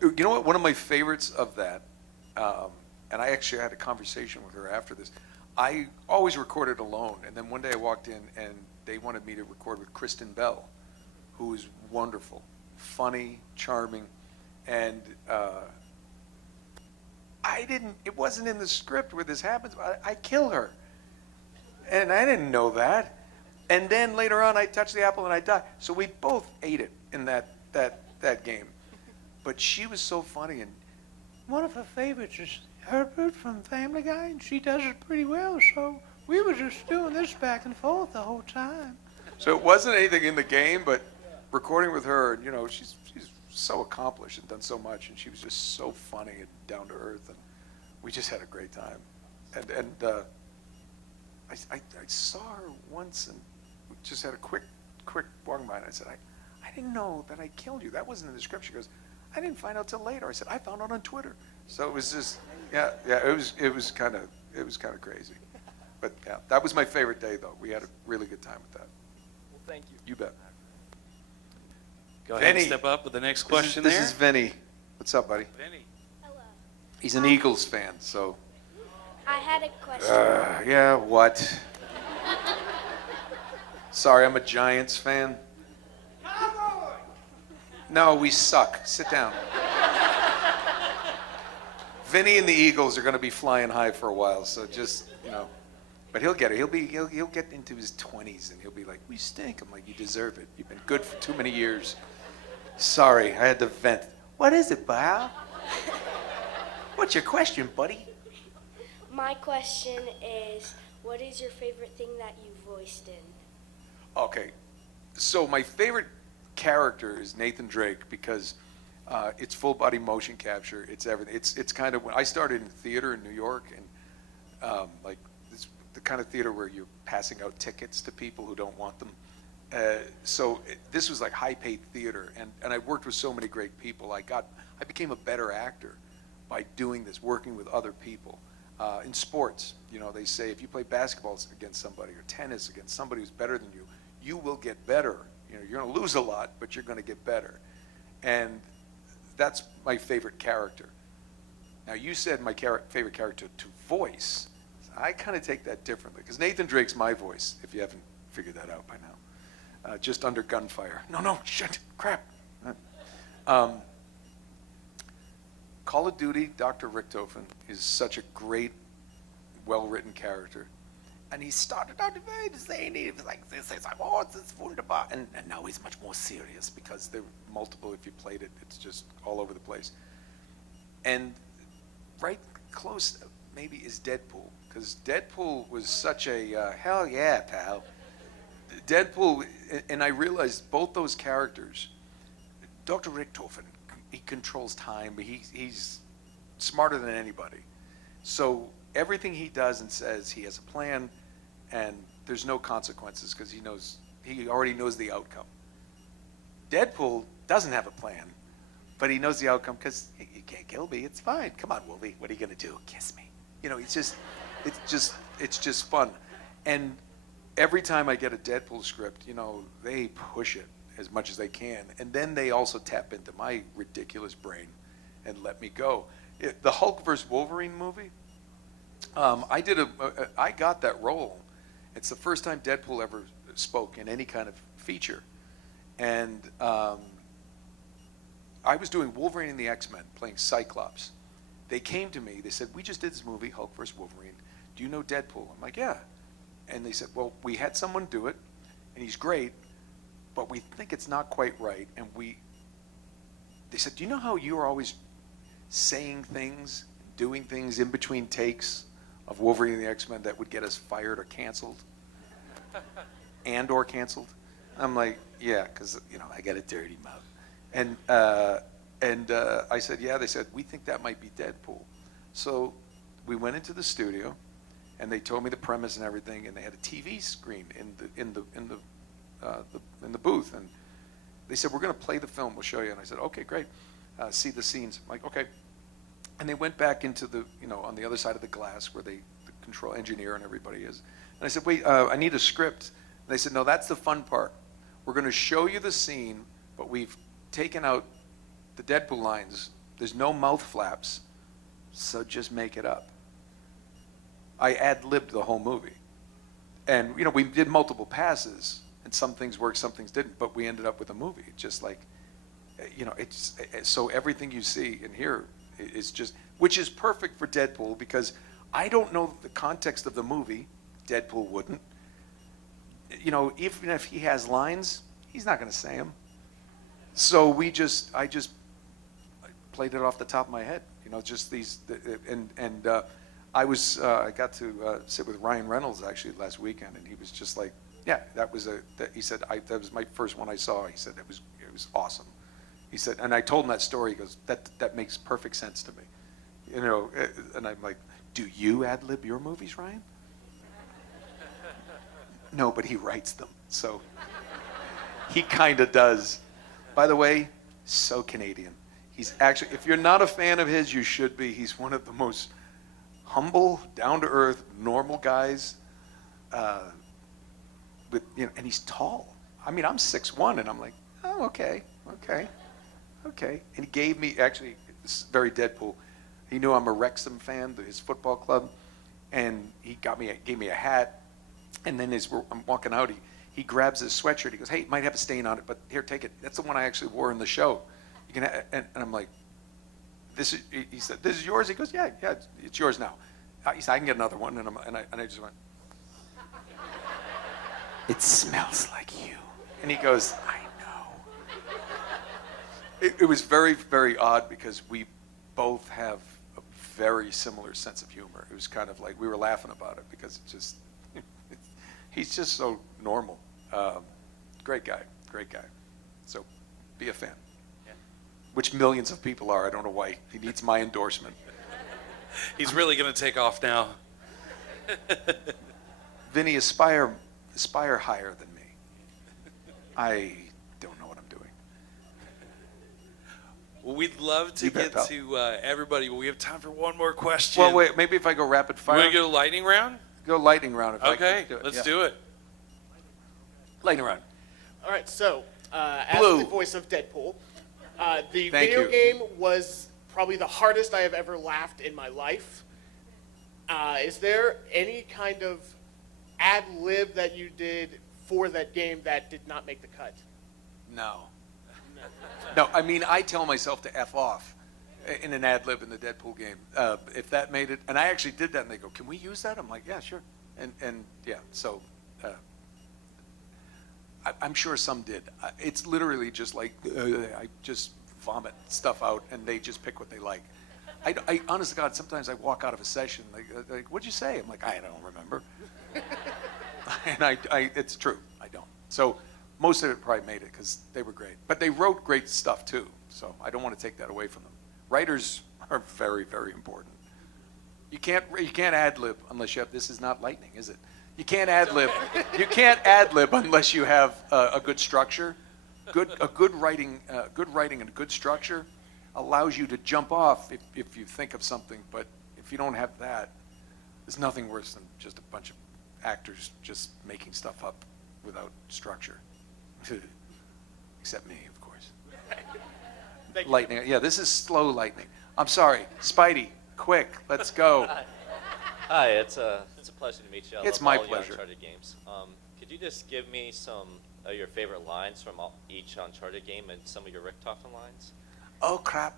know what? One of my favorites of that, and I actually had a conversation with her after this. I always recorded alone, and then one day I walked in and they wanted me to record with Kristen Bell, who is wonderful, funny, charming, and it wasn't in the script where this happens. I kill her, and I didn't know that. And then later on, I touched the apple and I died. So we both ate it in that game. But she was so funny, and one of her favorites is Herbert from Family Guy, and she does it pretty well. So we were just doing this back and forth the whole time. So it wasn't anything in the game, but recording with her, she's so accomplished and done so much, and she was just so funny and down to earth, and we just had a great time. And I saw her once and we just had a quick walking by, and I said, I didn't know that I killed you. That wasn't in the script. She goes, I didn't find out till later. I said, I found out on Twitter. So it was just, it was kind of crazy. But yeah, that was my favorite day though. We had a really good time with that. Well, thank you. You bet. Go ahead and Vinny. step up with the next question This there. is Vinny. What's up, buddy? Vinny. Hello. He's an Eagles fan, so. I had a question. Yeah, what? Sorry, I'm a Giants fan. No, we suck. Sit down. Vinny and the Eagles are going to be flying high for a while, so just, but he'll get it. He'll get into his 20s and he'll be like, we stink. I'm like, you deserve it. You've been good for too many years. Sorry, I had to vent. What is it, Bob? What's your question, buddy? My question is, what is your favorite thing that you voiced in? Okay, so my favorite character is Nathan Drake because it's full body motion capture. It's everything. It's kind of when I started in theater in New York, and it's the kind of theater where you're passing out tickets to people who don't want them. This was like high-paid theater, and I worked with so many great people. I became a better actor by doing this, working with other people. In sports, they say if you play basketball against somebody or tennis against somebody who's better than you, you will get better. You're going to lose a lot, but you're going to get better. And that's my favorite character. Now, you said my favorite character to voice. I kind of take that differently, because Nathan Drake's my voice, if you haven't figured that out by now. Just under gunfire. No, shit, crap. Call of Duty, Dr. Richtofen is such a great, well-written character. And he started out very zany. He was like, this is like, oh, this is wunderbar. And now he's much more serious because there are multiple, if you played it, it's just all over the place. And right close, maybe, is Deadpool. Because Deadpool was such a, hell yeah, pal. Deadpool, and I realized both those characters, Dr. Richtofen, he controls time. He's smarter than anybody. So everything he does and says, he has a plan, and there's no consequences because he already knows the outcome. Deadpool doesn't have a plan, but he knows the outcome because you can't kill me. It's fine. Come on, Wolvie. What are you gonna do? Kiss me. It's just fun. And every time I get a Deadpool script, they push it as much as they can, and then they also tap into my ridiculous brain and let me go. The Hulk vs. Wolverine movie, I got that role. It's the first time Deadpool ever spoke in any kind of feature, and I was doing Wolverine and the X-Men, playing Cyclops. They came to me. They said, "We just did this movie, Hulk vs. Wolverine. Do you know Deadpool?" I'm like, "Yeah." And they said, "Well, we had someone do it, and he's great, but we think it's not quite right." And they said, "Do you know how you were always saying things, doing things in between takes of Wolverine and the X-Men that would get us fired or canceled, or canceled?" I'm like, "Yeah, because I got a dirty mouth." And I said, "Yeah." They said, "We think that might be Deadpool." So we went into the studio, and they told me the premise and everything, and they had a TV screen in the booth, and they said, "We're going to play the film. We'll show you." And I said, "Okay, great. See the scenes." I'm like, "Okay." And they went back into the on the other side of the glass where the control engineer and everybody is. And I said, "Wait, I need a script." And they said, "No, that's the fun part. We're going to show you the scene, but we've taken out the Deadpool lines. There's no mouth flaps, so just make it up." I ad-libbed the whole movie. And, we did multiple passes, and some things worked, some things didn't, but we ended up with a movie. Just like, so everything you see and hear is just, which is perfect for Deadpool because I don't know the context of the movie. Deadpool wouldn't. Even if he has lines, he's not going to say them. So I just played it off the top of my head. Just these, I got to sit with Ryan Reynolds actually last weekend, and he was just like, "Yeah, he said, that was my first one I saw." He said, it was awesome. He said, and I told him that story. He goes, that makes perfect sense to me. And I'm like, "Do you ad-lib your movies, Ryan?" No, but he writes them. So he kind of does. By the way, so Canadian. He's actually, if you're not a fan of his, you should be. He's one of the most humble, down-to-earth, normal guys. And he's tall. I mean, I'm 6'1", and I'm like, "Oh, okay. And he gave me, actually, this is very Deadpool. He knew I'm a Wrexham fan, his football club, and he gave me a hat. And then as I'm walking out, he grabs his sweatshirt. He goes, "Hey, it might have a stain on it, but here, take it. That's the one I actually wore in the show. You can." And I'm like, he said, "This is yours?" He goes, "Yeah, it's yours now." He said, "I can get another one." And I just went, "It smells like you." And he goes, "I know." It was very, very odd because we both have a very similar sense of humor. It was kind of like we were laughing about it because he's just so normal. Great guy. So be a fan. Yeah. Which millions of people are. I don't know why. He needs my endorsement. He's really going to take off now. Vinny, aspire higher than me. I don't know what I'm doing. Well, we'd love to get to everybody, but we have time for one more question. Well, wait. Maybe if I go rapid fire. You want to go lightning round? Go lightning round. Okay, let's do it. Lightning round. All right, so as Blue. the voice of Deadpool, the Thank video you. game was probably the hardest I have ever laughed in my life. Is there any kind of ad lib that you did for that game that did not make the cut? No. No, I mean, I tell myself to F off. in an ad lib in the Deadpool game. If that made it, and I actually did that, and they go, "Can we use that?" I'm like, "Yeah, sure." And yeah, so I'm sure some did. It's literally just like I just vomit stuff out, and they just pick what they like. I honest to God, sometimes I walk out of a session like, "What'd you say?" I'm like, "I don't remember." And it's true, I don't. So most of it probably made it because they were great, but they wrote great stuff too. So I don't want to take that away from them. Writers are very, very important. You can't ad lib unless you have. This is not lightning, is it? You can't ad lib. You can't ad lib unless you have a good structure. Good writing and a good structure allows you to jump off if you think of something. But if you don't have that, there's nothing worse than just a bunch of actors just making stuff up without structure. Except me, of course. Lightning. Yeah, this is slow lightning. I'm sorry, Spidey. Quick, let's go. Hi, it's a pleasure to meet you. I It's love my all pleasure. Your Uncharted games. Could you just give me some of your favorite lines from each Uncharted game and some of your Richtofen lines? Oh crap!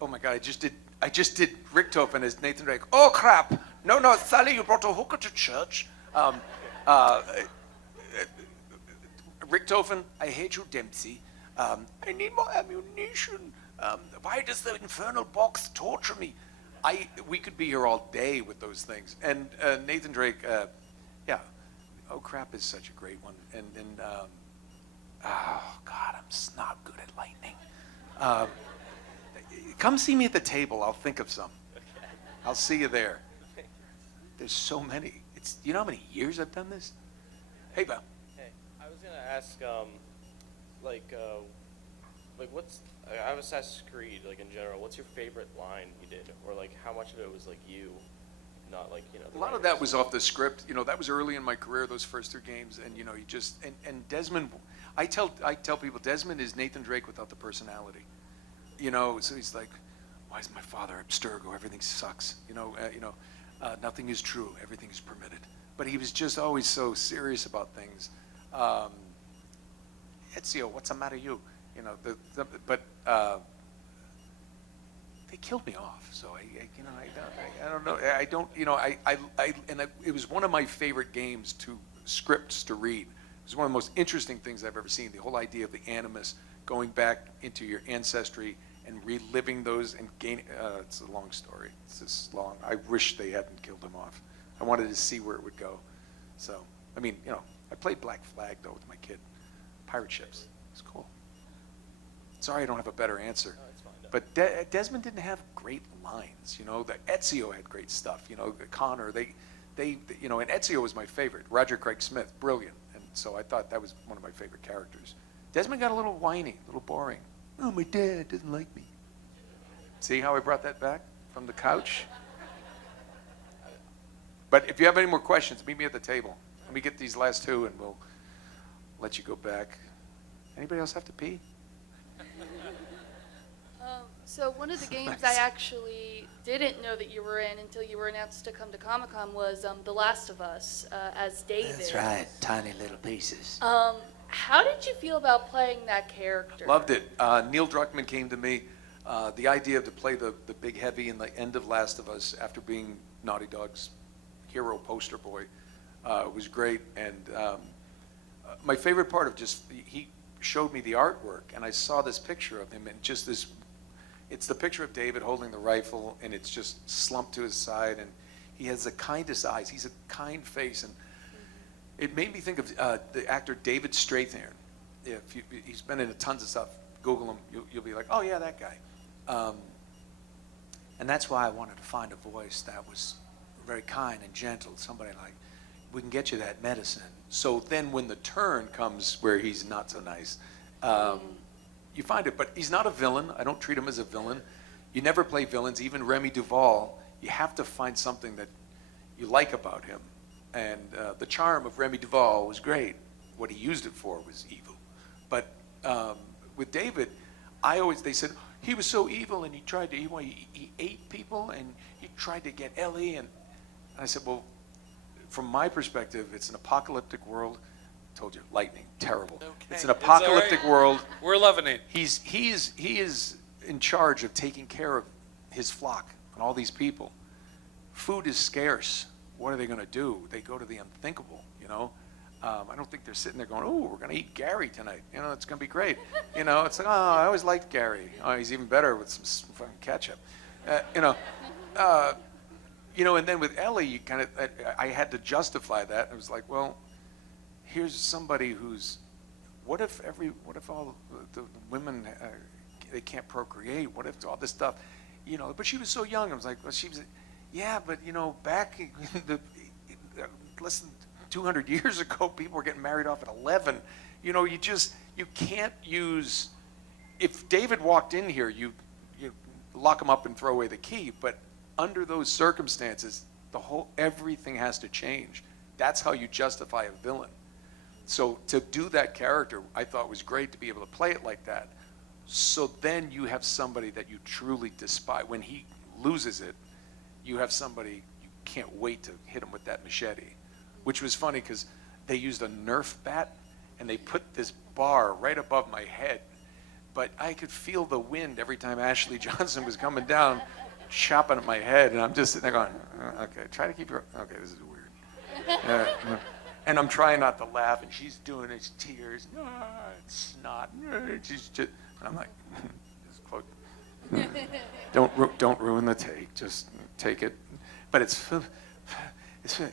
Oh my God! I just did Richtofen as Nathan Drake. Oh crap! No, Sally, you brought a hooker to church. Richtofen, I hate you, Dempsey. I need more ammunition. Why does the infernal box torture me? We could be here all day with those things. And Nathan Drake, yeah. Oh crap is such a great one. And oh God, I'm not good at lightning. Come see me at the table. I'll think of some. Okay. I'll see you there. There's so many. You know how many years I've done this? Hey, Bob. Hey, I was gonna ask, what's out of Assassin's Creed, like in general, what's your favorite line you did, or like how much of it was like you, not like A lot of that was off the script. That was early in my career, those first 3 games, and you just and Desmond. I tell people Desmond is Nathan Drake without the personality. So he's like, why is my father Abstergo? Everything sucks. Nothing is true. Everything is permitted. But he was just always so serious about things. Ezio, what's the matter, you? But they killed me off. So I don't know. It was one of my favorite games scripts to read. It was one of the most interesting things I've ever seen. The whole idea of the animus going back into your ancestry and reliving those and gaining. It's a long story. It's just long. I wish they hadn't killed him off. I wanted to see where it would go. So, I played Black Flag though with my kid. Pirate ships. It's cool. Sorry, I don't have a better answer. No, it's fine, no. But Desmond didn't have great lines. The Ezio had great stuff. Connor. They. And Ezio was my favorite. Roger Craig Smith, brilliant. And so I thought that was one of my favorite characters. Desmond got a little whiny, a little boring. Oh, my dad doesn't like me. See how I brought that back from the couch? But if you have any more questions, meet me at the table. Let me get these last 2 and we'll let you go back. Anybody else have to pee? So one of the games I actually didn't know that you were in until you were announced to come to Comic-Con was The Last of Us as David. That's right, tiny little pieces. How did you feel about playing that character? Loved it. Neil Druckmann came to me. The idea to play the big heavy in the end of Last of Us after being Naughty Dog's hero poster boy was great. And my favorite part of he showed me the artwork, and I saw this picture of him, and just this, it's the picture of David holding the rifle, and it's just slumped to his side, and he has the kindest eyes. He's a kind face, and it made me think of the actor David Strathairn. He's been in tons of stuff. Google him, you'll be like, oh yeah, that guy. And that's why I wanted to find a voice that was very kind and gentle, somebody like, we can get you that medicine. So then when the turn comes where he's not so nice, you find it. But he's not a villain. I don't treat him as a villain. You never play villains. Even Remy Duvall, you have to find something that you like about him. And the charm of Remy Duvall was great. What he used it for was evil. But with David, they said, he was so evil and he ate people and he tried to get Ellie. And I said, well, from my perspective, it's an apocalyptic world. I told you, lightning, terrible. Okay. It's an apocalyptic It's all right. world. We're loving it. He is in charge of taking care of his flock and all these people. Food is scarce. What are they going to do? They go to the unthinkable, you know. I don't think they're sitting there going, "Oh, we're going to eat Gary tonight. You know, it's going to be great." You know, it's like, "Oh, I always liked Gary. Oh, he's even better with some fucking ketchup." And then with Ellie, you kind of, I had to justify that. I was like, well, here's somebody who's, what if all the women, they can't procreate? What if all this stuff, you know? But she was so young. I was like, well, she was, yeah, but you know, back in less than 200 years ago, people were getting married off at 11. You know, you can't use. If David walked in here, you lock him up and throw away the key. But under those circumstances, everything has to change. That's how you justify a villain. So to do that character, I thought was great to be able to play it like that. So then you have somebody that you truly despise. When he loses it, you have somebody you can't wait to hit him with that machete, which was funny because they used a Nerf bat and they put this bar right above my head, but I could feel the wind every time Ashley Johnson was coming down, chopping at my head, and I'm just sitting there going, okay, try to keep your, okay, this is weird. And I'm trying not to laugh, and she's doing it, tears, it's snot, she's just, and I'm like, just close. Don't ruin the take, just take it. But it's,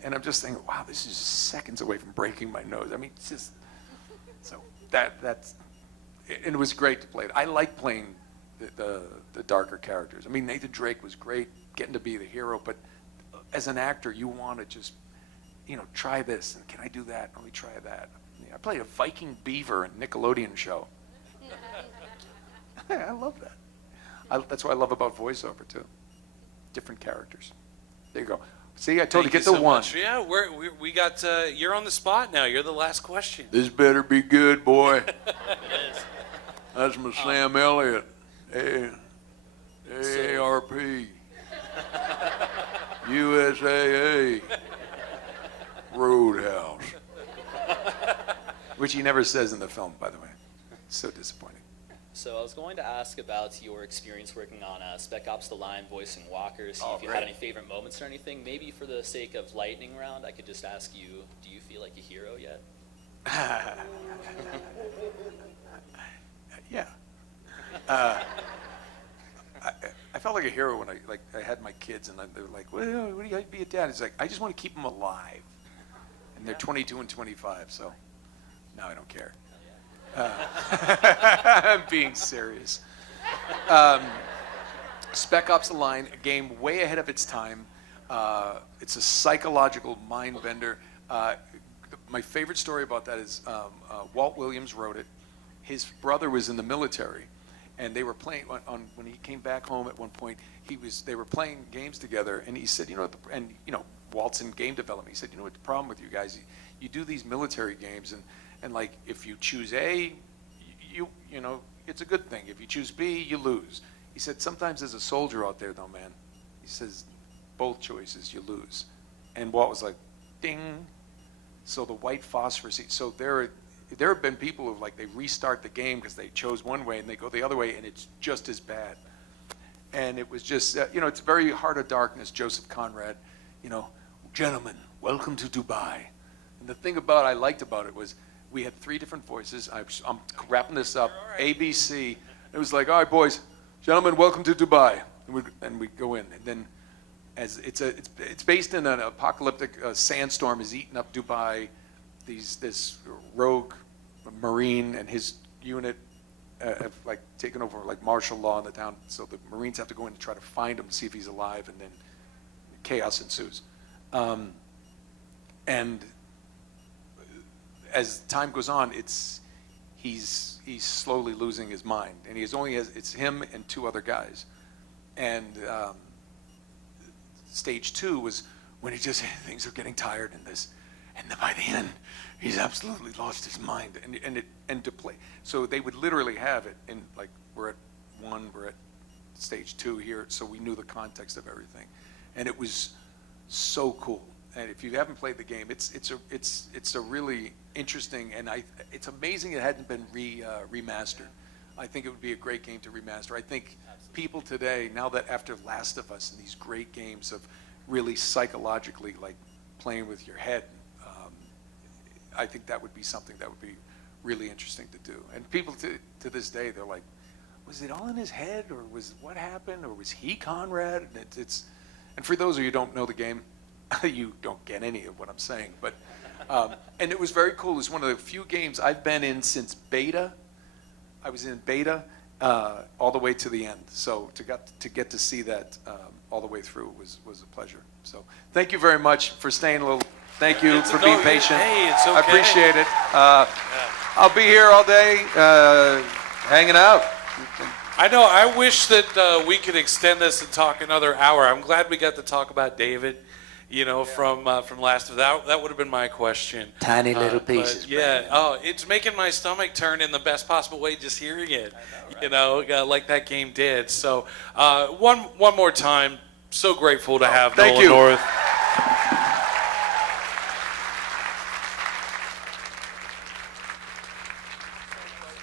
and I'm just thinking, wow, this is seconds away from breaking my nose. I mean, it's just, so that's, and it was great to play it. I like playing the darker characters. I mean, Nathan Drake was great, getting to be the hero, but as an actor, you want to just, you know, try this, and can I do that? Let me try that. Yeah, I played a Viking beaver in a Nickelodeon show. I love that. That's what I love about voiceover, too. Different characters. There you go. See, I told you, get the one. Much. Yeah, we got, you're on the spot now. You're the last question. This better be good, boy. That's my Sam Elliott. AARP. USAA. Roadhouse. Which he never says in the film, by the way. So disappointing. So I was going to ask about your experience working on Spec Ops: The Line, voicing Walker, see if you had any favorite moments or anything. Maybe for the sake of lightning round, I could just ask you, do you feel like a hero yet? Yeah. I felt like a hero when I had my kids, and they were like, well, what do you be a dad? It's like, I just want to keep them alive. And they're 22 and 25, so now I don't care. I'm being serious. Spec Ops: The Line, a game way ahead of its time. It's a psychological mind bender. My favorite story about that is Walt Williams wrote it. His brother was in the military, and they were playing when he came back home at one point. They were playing games together, and he said, Walt's in game development. He said, you know what the problem with you guys? You do these military games, and like if you choose A, you know it's a good thing. If you choose B, you lose. He said sometimes as a soldier out there, though, man, he says both choices you lose. And Walt was like, ding. So the white phosphorus. So there have been people who they restart the game because they chose one way and they go the other way, and it's just as bad. And it was just it's very Heart of Darkness, Joseph Conrad. Gentlemen, welcome to Dubai. And the thing I liked about it was we had 3 different voices. I'm wrapping this up. Right. ABC. It was like, all right, boys, gentlemen, welcome to Dubai. And we go in, and then as it's based in an apocalyptic sandstorm is eating up Dubai. This rogue Marine and his unit have taken over martial law in the town. So the Marines have to go in to try to find him, see if he's alive, and then chaos ensues. And as time goes on, he's slowly losing his mind, and it's him and 2 other guys. And stage 2 was when things are getting tired in this, and then by the end, he's absolutely lost his mind. And to play, so they would literally have it in we're at 1, we're at stage 2 here, so we knew the context of everything, and it was so cool. And if you haven't played the game, it's a really interesting, and it's amazing it hadn't been remastered. I think it would be a great game to remaster. I think people today, now that after Last of Us and these great games of really psychologically like playing with your head, I think that would be something that would be really interesting to do. And people to this day, they're like, was it all in his head, or was what happened, or was he Conrad? And and for those of you who don't know the game, you don't get any of what I'm saying. But and it was very cool. It was one of the few games I've been in since beta. I was in beta all the way to the end. So to get to see that all the way through was a pleasure. So thank you very much for staying a little. Thank you for being patient. Hey, it's okay. I appreciate it. I'll be here all day hanging out. I know. I wish that we could extend this and talk another hour. I'm glad we got to talk about David. From Last of That would have been my question. Tiny little pieces. Yeah. Oh, it's making my stomach turn in the best possible way just hearing it. Like that game did. So one more time, so grateful to have Nolan North.